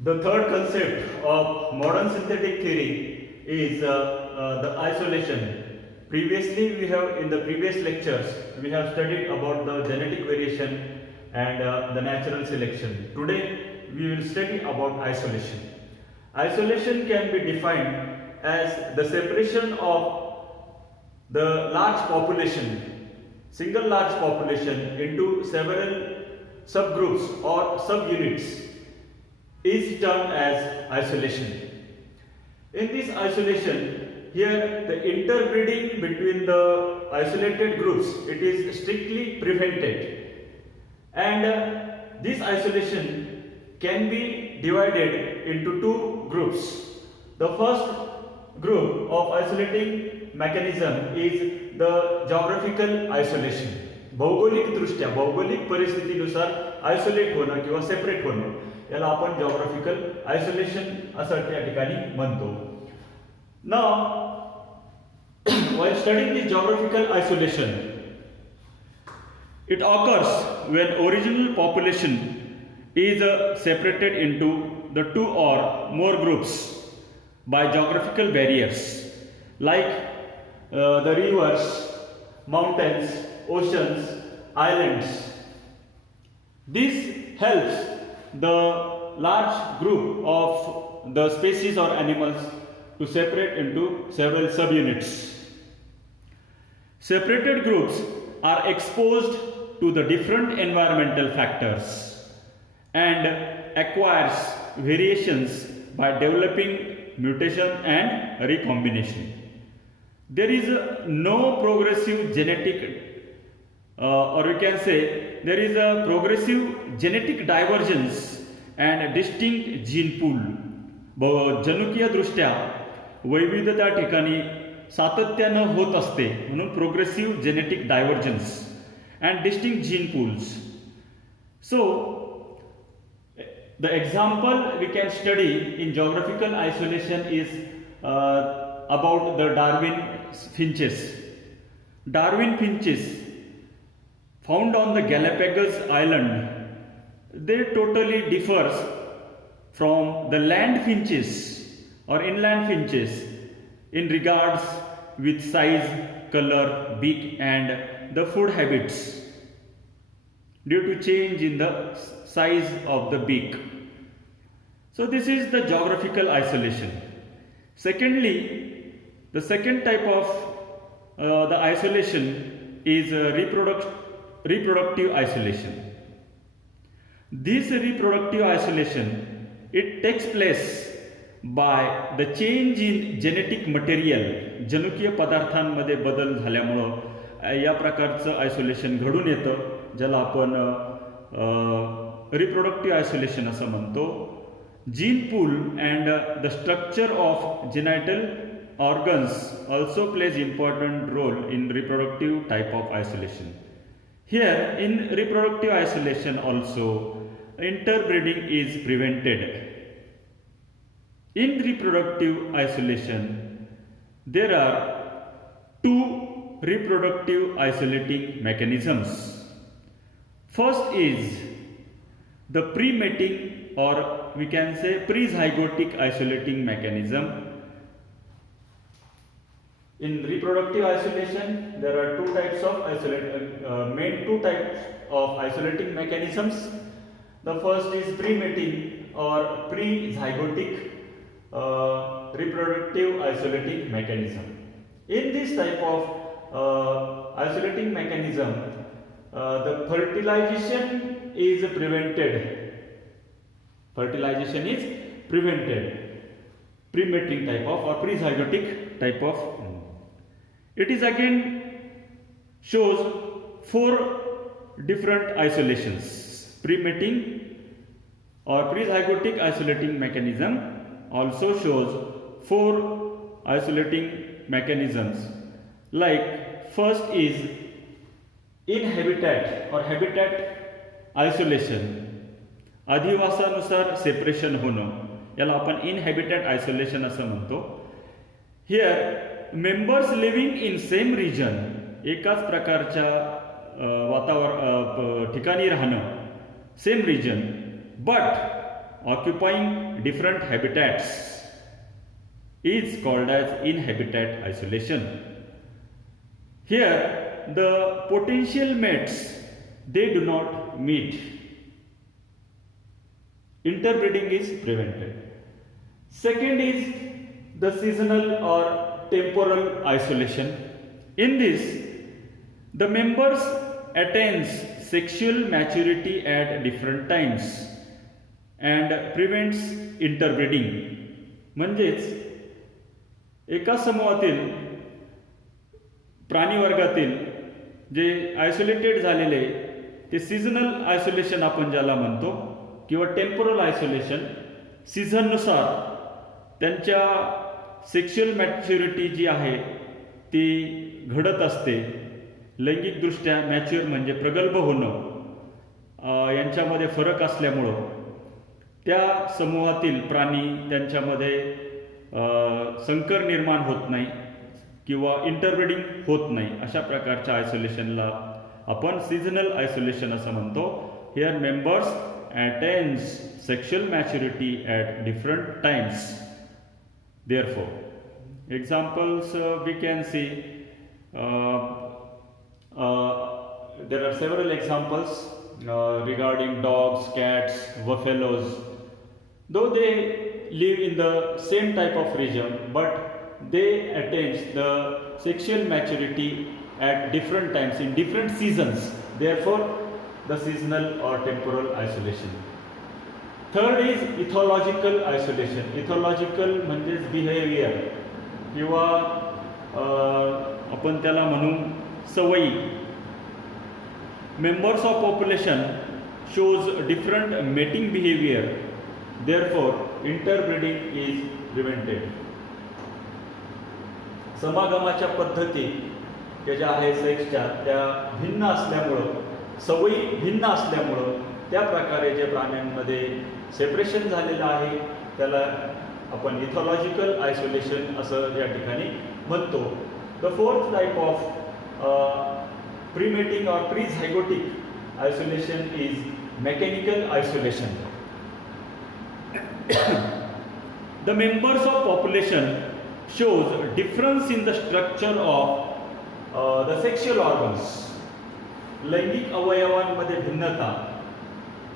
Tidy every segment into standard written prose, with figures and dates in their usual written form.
The third concept of modern synthetic theory is the isolation. Previously, we have in the previous lectures we have studied about the genetic variation and the natural selection. Today, we will study about isolation. Isolation can be defined as the separation of the large population, single large population into several subgroups or subunits is termed as isolation. In this isolation, here the interbreeding between the isolated groups it is strictly prevented, and this isolation can be divided into two groups. The first group of isolating mechanism is the geographical isolation. भौगोलिक दृष्ट्या भौगोलिक परिस्थितीनुसार isolate होणं किंवा separate होणं याला आपण geographical isolation असं त्या ठिकाणी म्हणतो. Now, while studying the geographical isolation, it occurs when original population is separated into the two or more groups by geographical barriers like the rivers, mountains, oceans, islands. This helps the large group of the species or animals to separate into several subunits. Separated groups are exposed to the different environmental factors and acquires variations by developing mutation and recombination. There is no progressive genetic or we can say there is a progressive genetic divergence and distinct gene pool. जनुकीय दृष्ट्या वैविध्यता ठिकाणी सातत्यानं होत असते म्हणून progressive genetic divergence and distinct gene pools. So the example we can study in geographical isolation is about the Darwin finches. Darwin finches found on the Galapagos Island, they totally differs from the land finches or inland finches in regards with size, color, beak and the food habits due to change in the size of the beak. So this is the geographical isolation. Secondly, the second type of the isolation is reproductive isolation. This reproductive isolation it takes place by the change in genetic material. जनुकीय पदार्थांमध्ये बदल झाल्यामुळं या प्रकारचं isolation घडून येतं ज्याला आपण रिप्रोडक्टिव्ह आयसोलेशन असं म्हणतो. Gene pool and the structure of जेनायटल organs also plays important role in reproductive type of isolation. Here in reproductive isolation also interbreeding is prevented. In reproductive isolation there are two reproductive isolating mechanisms. First is the pre-mating or we can say pre-zygotic isolating mechanism. In reproductive isolation, there are two types of main two types of isolating mechanisms. The first is pre-mating or pre-zygotic reproductive isolating mechanism. In this type of isolating mechanism, the fertilization is prevented. Fertilization is prevented. Pre-mating type of or pre-zygotic type of. It is again shows four different isolations. Pre-mating or pre-zygotic isolating mechanism also shows four isolating mechanisms. Like first is in habitat or habitat isolation. अधिवासानुसार separation होणं याला आपण in habitat isolation असं म्हणतो. Here members living in same region एकाच प्रकारच्या ठिकाणी राहणं same region but occupying different habitats is called as in-habitat isolation. Here, the potential mates, they do not meet. Interbreeding is prevented. Second is the seasonal or temporal isolation. In this, the members attains sexual maturity at different times and prevents interbreeding. म्हणजेच एका समूहातील प्राणी वर्गातील जे isolated झालेले ते seasonal isolation आपण ज्याला म्हणतो किंवा टेम्पोरल आयसोलेशन, सीझननुसार त्यांच्या सेक्शुअल मॅच्युरिटी जी आहे ती घडत असते. लैंगिकदृष्ट्या मॅच्युअर म्हणजे प्रगल्भ होणं यांच्यामध्ये फरक असल्यामुळं त्या समूहातील प्राणी त्यांच्यामध्ये संकर निर्माण होत नाही किंवा इंटरब्रीडिंग होत नाही. अशा प्रकारच्या आयसोलेशनला आपण सीझनल आयसोलेशन असं म्हणतो. Here members attains sexual maturity at different times. Therefore, examples we can see, there are several examples regarding dogs, cats, buffaloes. Though they live in the same type of region, but they attain the sexual maturity at different times in different seasons. Therefore, the seasonal or temporal isolation. Third is ethological isolation. Ethological म्हणजेच behaviour किंवा आपण त्याला म्हणू सवयी. Members of population shows different mating behavior. Therefore, interbreeding is prevented. समागमाच्या पद्धती ज्या आहेत सेक्सच्या त्या भिन्न असल्यामुळं, सवयी भिन्न असल्यामुळं त्या प्रकारे जे प्राण्यांमध्ये सेपरेशन झालेलं आहे त्याला आपण इथॉलॉजिकल आयसोलेशन असं या ठिकाणी म्हणतो. The fourth type of premating or prezygotic isolation is mechanical isolation. The members of population shows difference in the structure of the sexual organs. लैंगिक अवयवांमध्ये भिन्नता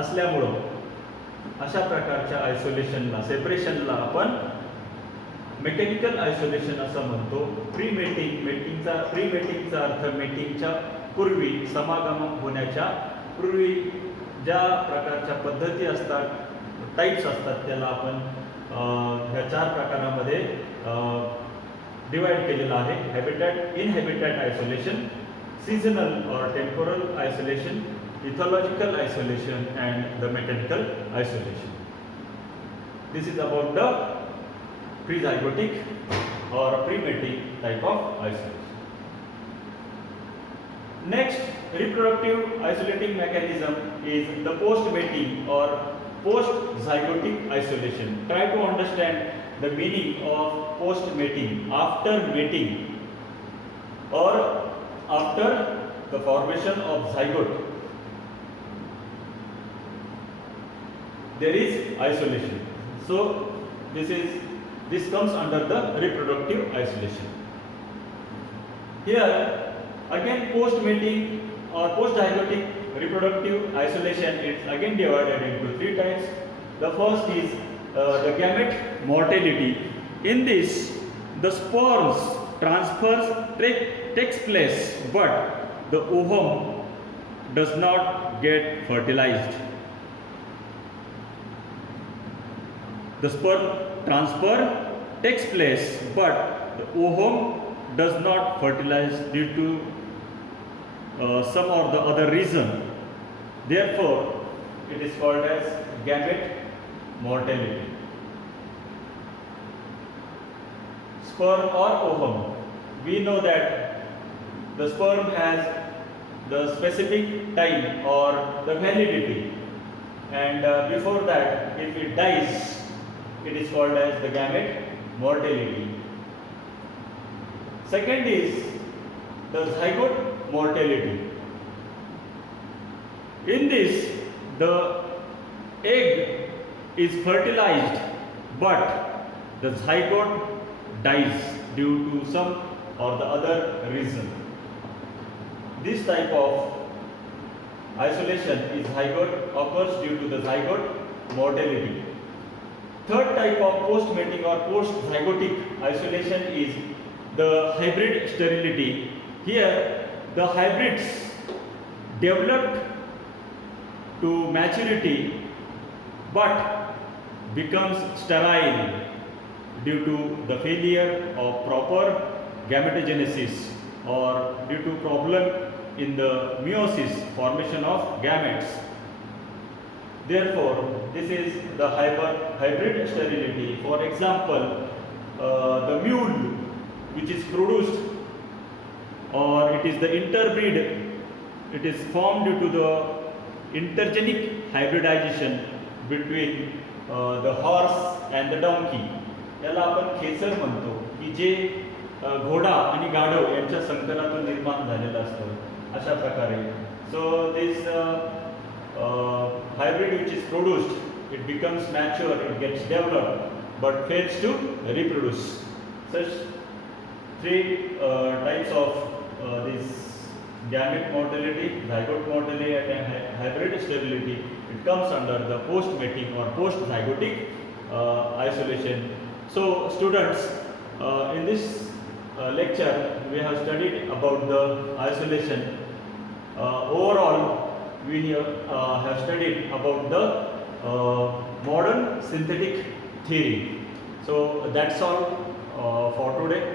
असल्यामुळं अशा प्रकारच्या आयसोलेशनला, सेपरेशनला आपण मेकॅनिकल आयसोलेशन असं म्हणतो. प्रीमेटिंगचा अर्थ मेटिंगच्या पूर्वी, समागम होण्याच्या पूर्वी ज्या प्रकारच्या पद्धती असतात, टाइप्स असतात, त्याला आपण ह्या 4 प्रकारामध्ये डिवाइड केलेलं आहे. Habitat, in habitat isolation, seasonal or temporal isolation, ethological isolation and the mechanical isolation. This is about the prezygotic or pre-mating type of isolation. Next, reproductive isolating mechanism is the post-mating or post-zygotic isolation. Try to understand the meaning of post-mating, after mating or after the formation of zygote. There is isolation. So this comes under the reproductive isolation. Here again post-mating or post-zygotic reproductive isolation is again divided into 3 types. The first is the gamete mortality. In this, the spores transfers takes place, but the ovum does not get fertilized. The sperm transfer takes place, but the ovum does not fertilize due to some or the other reason. Therefore, it is called as gamete mortality. Sperm or ovum. We know that the sperm has the specific time or the validity, and before that, if it dies, it is called as the gamete mortality. Second is the zygote mortality. In this, the egg is fertilized, but the zygote dies due to some or the other reason. This type of isolation is occurs due to the zygote mortality. Third type of post-mating or post-zygotic isolation is the hybrid sterility. Here, the hybrids developed to maturity but becomes sterile due to the failure of proper gametogenesis or due to problem in the meiosis, formation of gametes. Therefore, this is the hybrid sterility. For example, the mule which is produced or it is the interbreed, it is formed due to the intergenic hybridization between the horse and the donkey. याला आपण खेचर म्हणतो की जे घोडा आणि गाढव यांच्या संकरातून निर्माण झालेलं असतं अशा प्रकारे. So this hybrid which is produced, it becomes mature, it gets developed, but fails to reproduce. Such three types of this gamete mortality, zygote mortality, and hybrid sterility. It comes under the post-mating or post-zygotic isolation. So, students, in this lecture we have studied about the isolation. Overall, we have studied about the modern synthetic theory. So that's all for today.